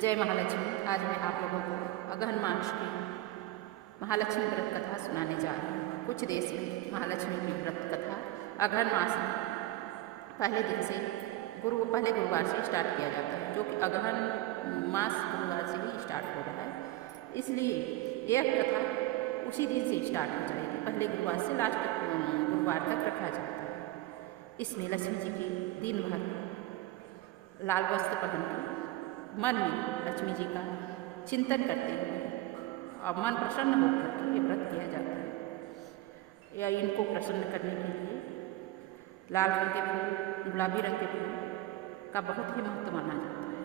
जय महालक्ष्मी। आज मैं आप लोगों को अगहन मास की महालक्ष्मी व्रत कथा सुनाने जा रही हूँ। कुछ देश में महालक्ष्मी की व्रत कथा अगहन मास में पहले दिन से पहले गुरुवार से स्टार्ट किया जाता है, जो कि अगहन मास गुरुवार से ही स्टार्ट हो रहा है। इसलिए यह कथा उसी दिन से स्टार्ट हो जाएगी। पहले गुरुवार से लास्ट गुरुवार तक रखा जाता है। इसमें लक्ष्मी जी की दिन भर लाल वस्त्र पहन कर मन में लक्ष्मी जी का चिंतन करते हुए और मन प्रसन्न होकर के ये व्रत किया जाता है। या इनको प्रसन्न करने के लिए लाल रंग के फूल, गुलाबी रंग के फूल का बहुत ही महत्व माना जाता है।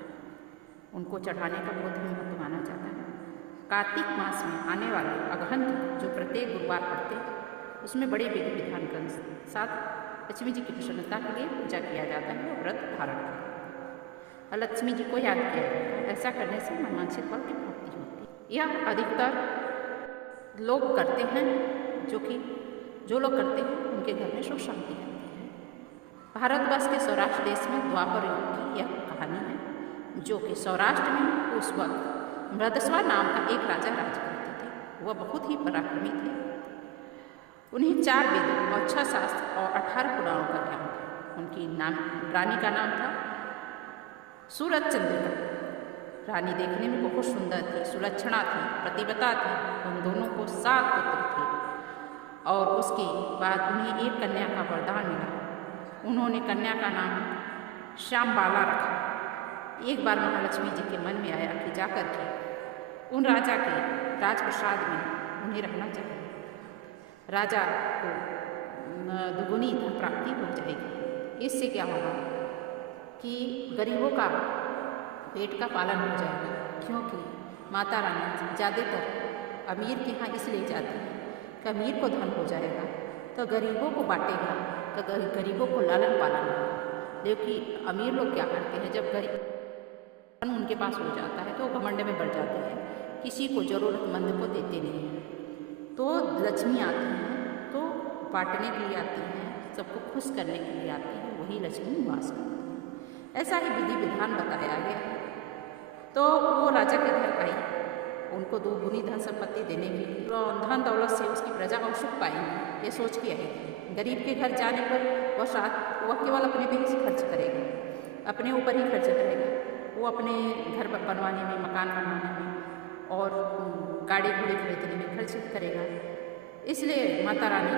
उनको चढ़ाने का बहुत ही महत्व माना जाता है। कार्तिक मास में आने वाले अगहन जो प्रत्येक गुरुवार पड़ते हैं, उसमें बड़े विधि विधान के साथ लक्ष्मी जी की प्रसन्नता के लिए पूजा किया जाता है और व्रत धारण करते हैं और लक्ष्मी जी को याद किया जाता है। ऐसा करने से मनवांछित फल की प्राप्ति होती है। यह अधिकतर लोग करते हैं, जो लोग करते हैं उनके घर में सुख शांति रहती है। भारतवर्ष के सौराष्ट्र देश में द्वापर युग की यह कहानी है, जो कि सौराष्ट्र में उस वक्त मृदस्वा नाम का एक राजा राज करते थे। वह बहुत ही पराक्रमी थे। उन्हें 4 वेद और 6 शास्त्र और 18 पुराणों का ज्ञान था। उनकी रानी का नाम था सूरज चंद्रिका। रानी देखने में बहुत सुंदर थी, सुलक्षणा थी, प्रतिव्रता थी। उन दोनों को 7 पुत्र थे और उसके बाद उन्हें एक कन्या का वरदान मिला। उन्होंने कन्या का नाम श्यामबाला रखा। एक बार महालक्ष्मी जी के मन में आया कि जाकर के उन राजा के राजप्रसाद में उन्हें रहना चाहिए। राजा को दुगुनी धन प्राप्ति हो जाएगी। इससे क्या होगा कि गरीबों का पेट का पालन हो जाएगा, क्योंकि माता रानी ज़्यादातर अमीर के यहाँ इसलिए जाती है कि अमीर को धन हो जाएगा तो गरीबों को बांटेगा, तो गरीबों को लालन पालन होगा। लेकिन अमीर लोग क्या करते हैं, जब धन उनके पास हो जाता है तो घमंड में बढ़ जाते हैं, किसी को ज़रूरतमंद को देते नहीं हैं। तो लक्ष्मी आती हैं तो बांटने के लिए आती हैं, सबको खुश करने के लिए आती हैं, वही लक्ष्मी निवास करती है। ऐसा ही विधि विधान बताया गया। तो वो राजा के घर आई, उनको 2 गुनी धन संपत्ति देने के लिए, धन दौलत से उसकी प्रजा को सुख पाएंगे, ये सोच के आई थी। गरीब के घर जाने पर वह केवल अपने पे ही खर्च करेगा, अपने ऊपर ही खर्च करेगा। वो अपने घर बनवाने में, मकान बनवाने में और गाड़ी घोड़े खरीदने में खर्च करेगा। इसलिए माता रानी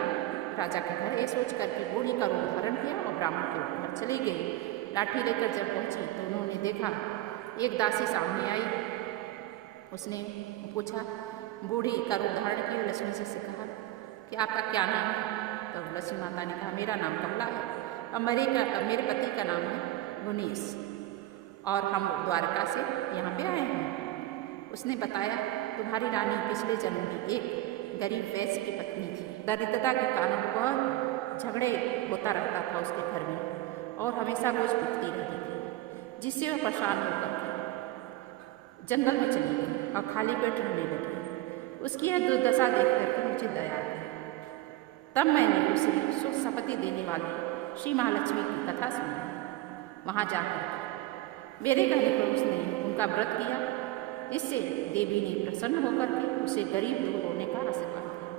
राजा के घर ये सोच करके बूढ़ी का रूप धारण किया और ब्राह्मण के ऊपर चली गई। लाठी लेकर जब पहुंची तो उन्होंने देखा एक दासी सामने आई। उसने पूछा, बूढ़ी का रूप धारण किया, लक्ष्मी जी से कहा कि आपका क्या नाम है? तो लक्ष्मी माता ने कहा, मेरा नाम कमला है और मेरे पति का नाम है गुनीश और हम द्वारका से यहाँ पे आए हैं। उसने बताया, तुम्हारी रानी पिछले जन्म में एक गरीब वैश्य की पत्नी थी। दरिद्रता के कारण वह झगड़े होता रहता था उसके घर में और हमेशा रोज पिटती रहती थी, जिससे वह परेशान होकर जंगल में चली गई और खाली पेट रहने लगी। उसकी यह दुर्दशा देख करके मुझे दया आई। तब मैंने उसे सुख संपत्ति देने वाली श्री महालक्ष्मी की कथा सुनी। वहाँ जाकर मेरे कहने पर उसने उनका व्रत किया। इससे देवी ने प्रसन्न होकर के उसे गरीब दूर होने का आशीर्वाद दिया,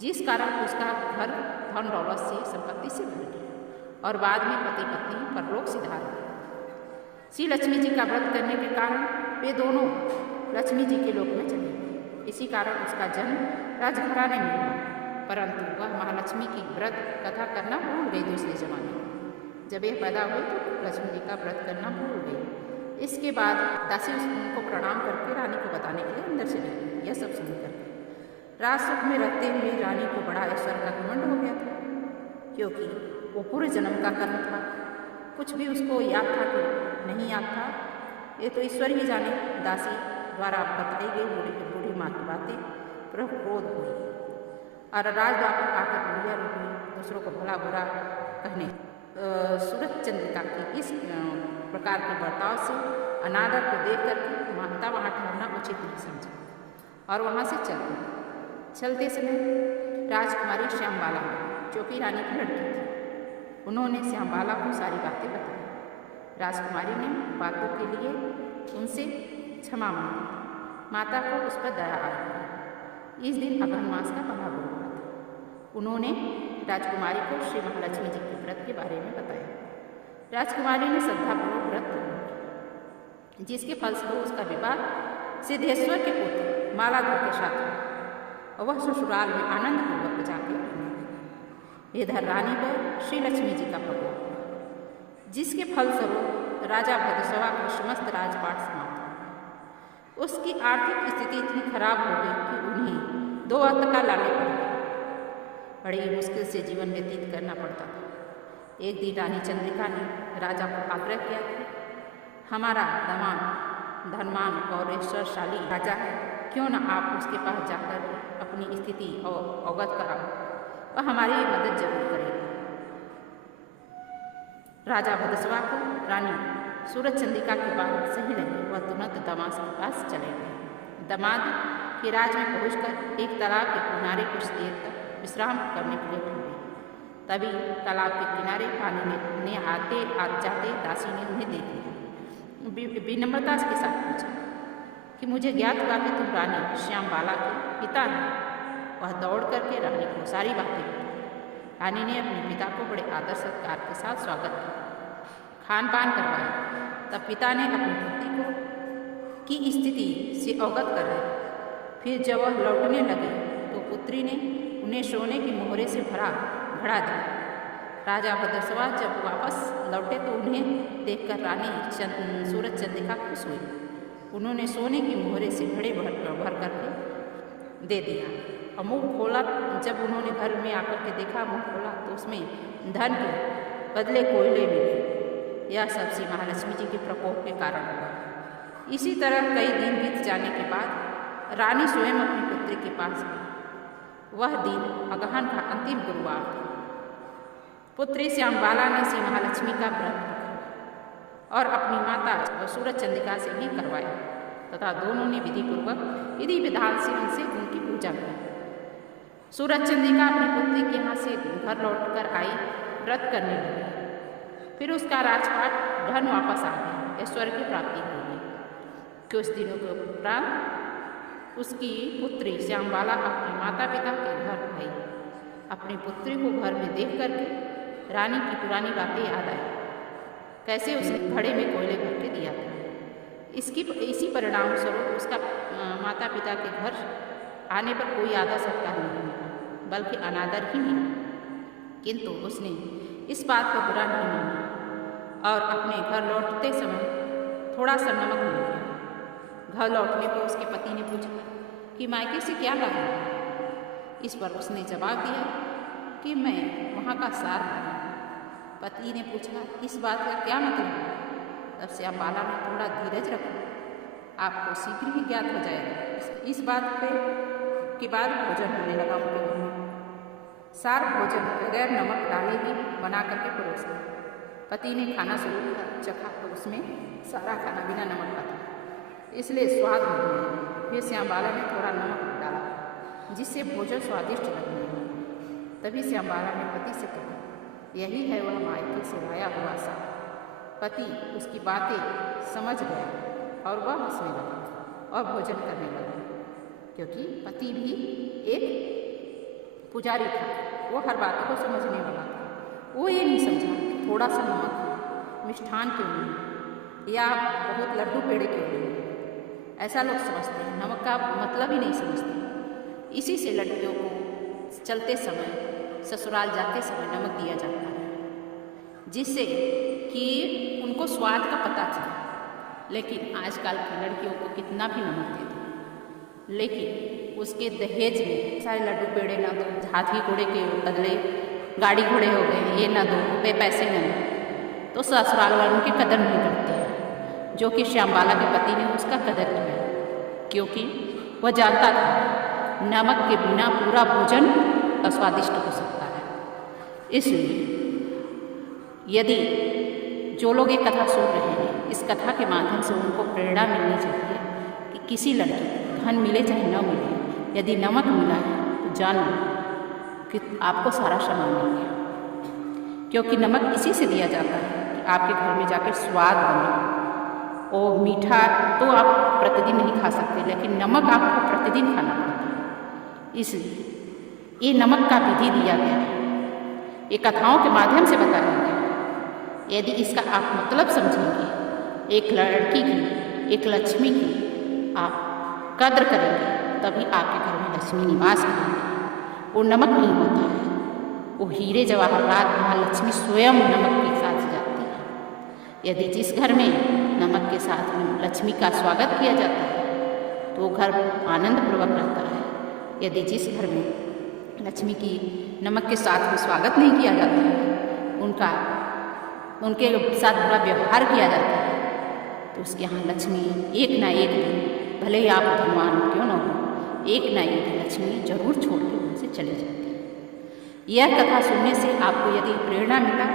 जिस कारण उसका घर धन दौलत से संपत्ति से भर गया और बाद में पति पत्नी परलोक सिधार गए। श्री लक्ष्मी जी का व्रत करने के कारण वे दोनों लक्ष्मी जी के लोक में चले गए। इसी कारण उसका जन्म राजघराने में हुआ, परंतु वह महालक्ष्मी की व्रत कथा करना भूल गई। दूसरे जमाने में जब यह पैदा हुई तो लक्ष्मी जी का व्रत करना भूल गई। इसके बाद दासी उनको प्रणाम करके रानी को बताने के लिए अंदर चली गई। यह सब सुनकर राज सुख में रहते हुए रानी को बड़ा ऐश्वर्य का घमंड हो गया था, क्योंकि वो पूरे जन्म का कर्म था। कुछ भी उसको याद था कि नहीं याद था, ये तो ईश्वर ही जाने। दासी द्वारा बताई गई बूढ़ी माँ की बातें पर क्रोध हुई और राज द्वार आकर बुढ़िया रूप हुई, दूसरों को भला बुरा कहने। सूरज चंद्रिका की इस प्रकार के बर्ताव से अनादर को देख करके माता वहाँ ठहरना उचित नहीं समझा और वहाँ से चल गई। चलते समय राजकुमारी श्यामबाला, जो कि रानी की लड़की थी, उन्होंने श्यामबाला को सारी बातें बताई। राजकुमारी ने बातों के लिए उनसे क्षमा मांगी। माता को उस पर दया आई। इस दिन अगहन मास का पहला गुरुवार था। उन्होंने राजकुमारी को श्री महालक्ष्मी जी के व्रत के बारे में बताया। राजकुमारी ने श्रद्धापूर्वक व्रत पूर्ण किया, जिसके फलस्वरूप उसका विवाह सिद्धेश्वर के पुत्र मालाधर के साथ हुआ और वह ससुराल में आनंदपूर्वक जाकर रहने लगी। इधर रानी पर श्री लक्ष्मी जी का प्रकोप हुआ, जिसके फलस्वरूप राजा भद्रसवा का समस्त राजपाट समाप्त हो। उसकी आर्थिक स्थिति इतनी खराब हो गई कि उन्हें 2 वक्त का लाले पड़ गए। बड़ी मुश्किल से जीवन व्यतीत करना पड़ता था। एक दिन रानी चंद्रिका ने राजा को आग्रह किया कि हमारा दामाद धनवान और ऐश्वर्यशाली राजा है, क्यों न आप उसके पास जाकर अपनी स्थिति और अवगत कराओ, वह हमारी मदद जरूर करेगा। राजा भद्रसवा को रानी सूरज चंद्रिका की बात सही लगी। वह तुरंत दामाद के पास चले गए। दामाद के राज में पहुंचकर एक तालाब के किनारे कुछ देर तक विश्राम करने के लिए ठहरे। तभी तालाब के किनारे पानी ने आते जाते दासी ने उन्हें देख लिया। विनम्रता के साथ पूछा कि मुझे ज्ञात हुआ कि तुम रानी श्यामबाला के पिता हैं। वह दौड़ करके रानी को सारी बातें बताई। रानी ने अपने पिता को बड़े आदर सत्कार के साथ स्वागत किया, खान पान करवाया। तब पिता ने अपनी पुत्री की स्थिति से अवगत कराया। फिर जब वह लौटने लगे तो पुत्री ने उन्हें सोने की मोहरे से भरा घड़ा दिया। राजा भद्रसवा जब वापस लौटे तो उन्हें देखकर रानी सूरज चंद्रिका खुश हुई। उन्होंने सोने की मोहरे से घड़े भर करके दे दिया और मुँह खोला। जब उन्होंने घर में आकर के देखा, मुँह खोला तो उसमें धन के बदले कोयले मिले। यह सब श्री महालक्ष्मी जी के प्रकोप के कारण हुआ। इसी तरह कई दिन बीत जाने के बाद रानी स्वयं अपनी पुत्री के पास गई। वह दिन अगहन का अंतिम गुरुवार था। पुत्री श्यामबाला ने श्री महालक्ष्मी का व्रत रखा और अपनी माता सूरज चंद्रिका से भी करवाया तथा दोनों ने विधि विधान से उनसे उनकी पूजा की। सूरज चंद्रिका अपनी पुत्री के यहाँ से घर लौटकर आई, व्रत करने लगी। फिर उसका राजपाट धन वापस आ गया, ऐश्वर्य की प्राप्ति हो गई। कुछ दिनों के उपरांत उसकी पुत्री श्यामबाला अपने माता पिता के घर आई। अपनी पुत्री को घर में देख करके रानी की पुरानी बातें याद आई, कैसे उसने घड़े में कोयले भर के दिया था। इसी परिणाम स्वरूप उसका माता पिता के घर आने पर कोई आदर सत्कार नहीं मिला, बल्कि अनादर ही मिला। किंतु उसने इस बात को बुरा नहीं माना और अपने घर लौटते समय थोड़ा सा नमक ले लिया। घर लौटने पर उसके पति ने पूछा कि मायके से क्या लाया। इस पर उसने जवाब दिया कि मैं वहाँ का सार हूँ। पति ने पूछा इस बात का क्या मतलब है। तब श्यामबाला ने थोड़ा धीरज रखा, आपको शीघ्र ही ज्ञात हो जाएगा। इस बात के बाद भोजन होने लगा उनके घर में। सार भोजन बगैर नमक डाले ही बना करके परोसा। पति ने खाना शुरू चखा तो उसमें सारा खाना बिना नमक का था, इसलिए स्वाद नहीं आया। फिर श्यामबाला ने थोड़ा नमक डाला, जिससे भोजन स्वादिष्ट लगने लगा। तभी श्यामबाला ने पति से कहा, यही है वह मायके से लाया हुआ सार। पति उसकी बातें समझ गया और वह हंसने लगा और भोजन करने लगा, क्योंकि पति भी एक पुजारी था। वो हर बात को समझने वाला था। वो ये नहीं समझा कि थोड़ा सा नमक है, मिष्ठान क्यों नहीं या बहुत लड्डू पेड़े क्यों नहीं। ऐसा लोग समझते हैं, नमक का मतलब ही नहीं समझते। इसी से लड़कियों को चलते समय ससुराल जाते समय नमक दिया जाता है, जिससे कि उनको स्वाद का पता चले। लेकिन आजकल की लड़कियों को कितना भी नमक दे दो, लेकिन उसके दहेज में सारे लड्डू पेड़े ना दो, हाथी घोड़े के बदले गाड़ी घोड़े हो गए, ये ना दो, रुपये पैसे न दो, तो ससुराल वालों की कदर नहीं करते हैं। जो कि श्यामबाला के पति ने उसका कदर किया, क्योंकि वह जानता था नमक के बिना पूरा भोजन अस्वादिष्ट हो सकता है। इसलिए यदि जो लोग ये कथा सुन रहे हैं, इस कथा के माध्यम से उनको प्रेरणा मिलनी चाहिए कि किसी लड़की को धन मिले चाहे न मिले, यदि नमक मिला है तो जान लो कि आपको सारा सामान मिल गया। क्योंकि नमक इसी से दिया जाता है कि आपके घर में जाकर स्वाद बने और मीठा तो आप प्रतिदिन नहीं खा सकते, लेकिन नमक आपको प्रतिदिन खाना पड़ता है। इसलिए ये नमक का विधि दिया गया है, ये कथाओं के माध्यम से बताया गया है। यदि इसका आप मतलब समझेंगे, एक लड़की की, एक लक्ष्मी की आप कद्र करेंगे, तभी आपके घर में लक्ष्मी निवास करेंगे। वो नमक नहीं होता है, वो हीरे जवाहरात महालक्ष्मी स्वयं नमक के साथ जाती है। यदि जिस घर में नमक के साथ में लक्ष्मी का स्वागत किया जाता है तो घर आनंदपूर्वक रहता है। यदि जिस घर में लक्ष्मी की नमक के साथ में स्वागत नहीं किया जाता है, उनके साथ बुरा व्यवहार किया जाता है, तो उसके यहाँ लक्ष्मी एक ना एक दिन, भले ही आप धनवान क्यों न हो, एक ना एक दिन लक्ष्मी जरूर छोड़ के उनसे चले जाती है। यह कथा सुनने से आपको यदि प्रेरणा मिला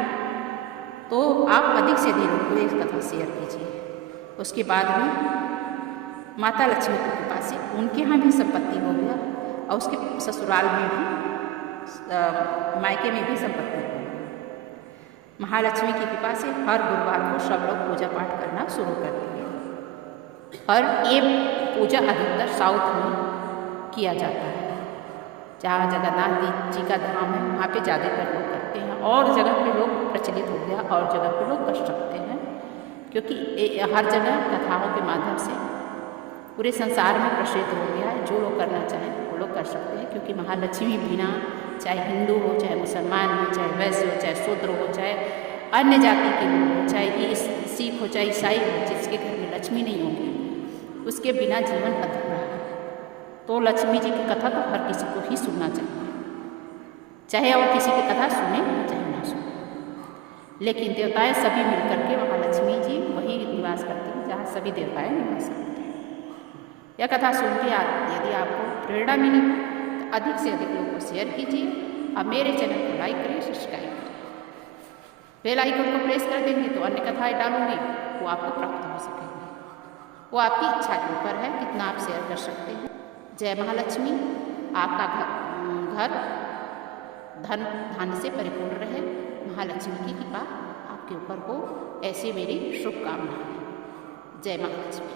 तो आप अधिक से अधिक लोगों को इस कथा शेयर कीजिए। उसके बाद में माता लक्ष्मी की कृपा से उनके यहाँ भी संपत्ति हो गया और उसके ससुराल में भी, मायके में भी संपत्ति हो गई। महालक्ष्मी की कृपा से हर गुरुवार को सब लोग पूजा पाठ करना शुरू कर दिए और ये पूजा अधिकतर साउथ में किया जाता है। जहाँ जगन्नाथ जी का धाम है वहाँ पे ज़्यादातर लोग करते हैं, और जगह पे लोग प्रचलित हो गया और जगह पे लोग कर सकते हैं, क्योंकि हर जगह कथाओं के माध्यम से पूरे संसार में प्रसिद्ध हो गया है। जो लोग करना चाहें वो लोग कर सकते हैं, क्योंकि महालक्ष्मी बिना, चाहे हिंदू हो, चाहे मुसलमान हो, चाहे वैश्य हो, चाहे शूद्र हो, चाहे अन्य जाति के लोग हो, चाहे सिख हो, चाहे ईसाई हो, जिसके घर में लक्ष्मी नहीं होगी उसके बिना जीवन अधूरा है। तो लक्ष्मी जी की कथा तो हर किसी को ही सुनना चाहिए, चाहे और किसी की कथा सुने चाहे ना सुने। लेकिन देवताएं सभी मिलकर के वहाँ लक्ष्मी जी वही निवास करती हैं जहाँ सभी देवताएं निवास करती हैं। यह कथा सुन के यदि आपको प्रेरणा मिली तो अधिक से अधिक लोगों को शेयर कीजिए और मेरे चैनल को लाइक करिए, सब्सक्राइब करिए। बेल आइकन को प्रेस कर देंगे तो अन्य कथाएं डालूंगी वो आपको प्राप्त हो सकेंगे। वो आपकी इच्छा के ऊपर है कितना आप शेयर कर सकते हैं। जय महालक्ष्मी, आपका घर धन धान्य से परिपूर्ण रहे, महालक्ष्मी की कृपा आपके ऊपर हो, ऐसी मेरी शुभकामनाएं। जय महालक्ष्मी।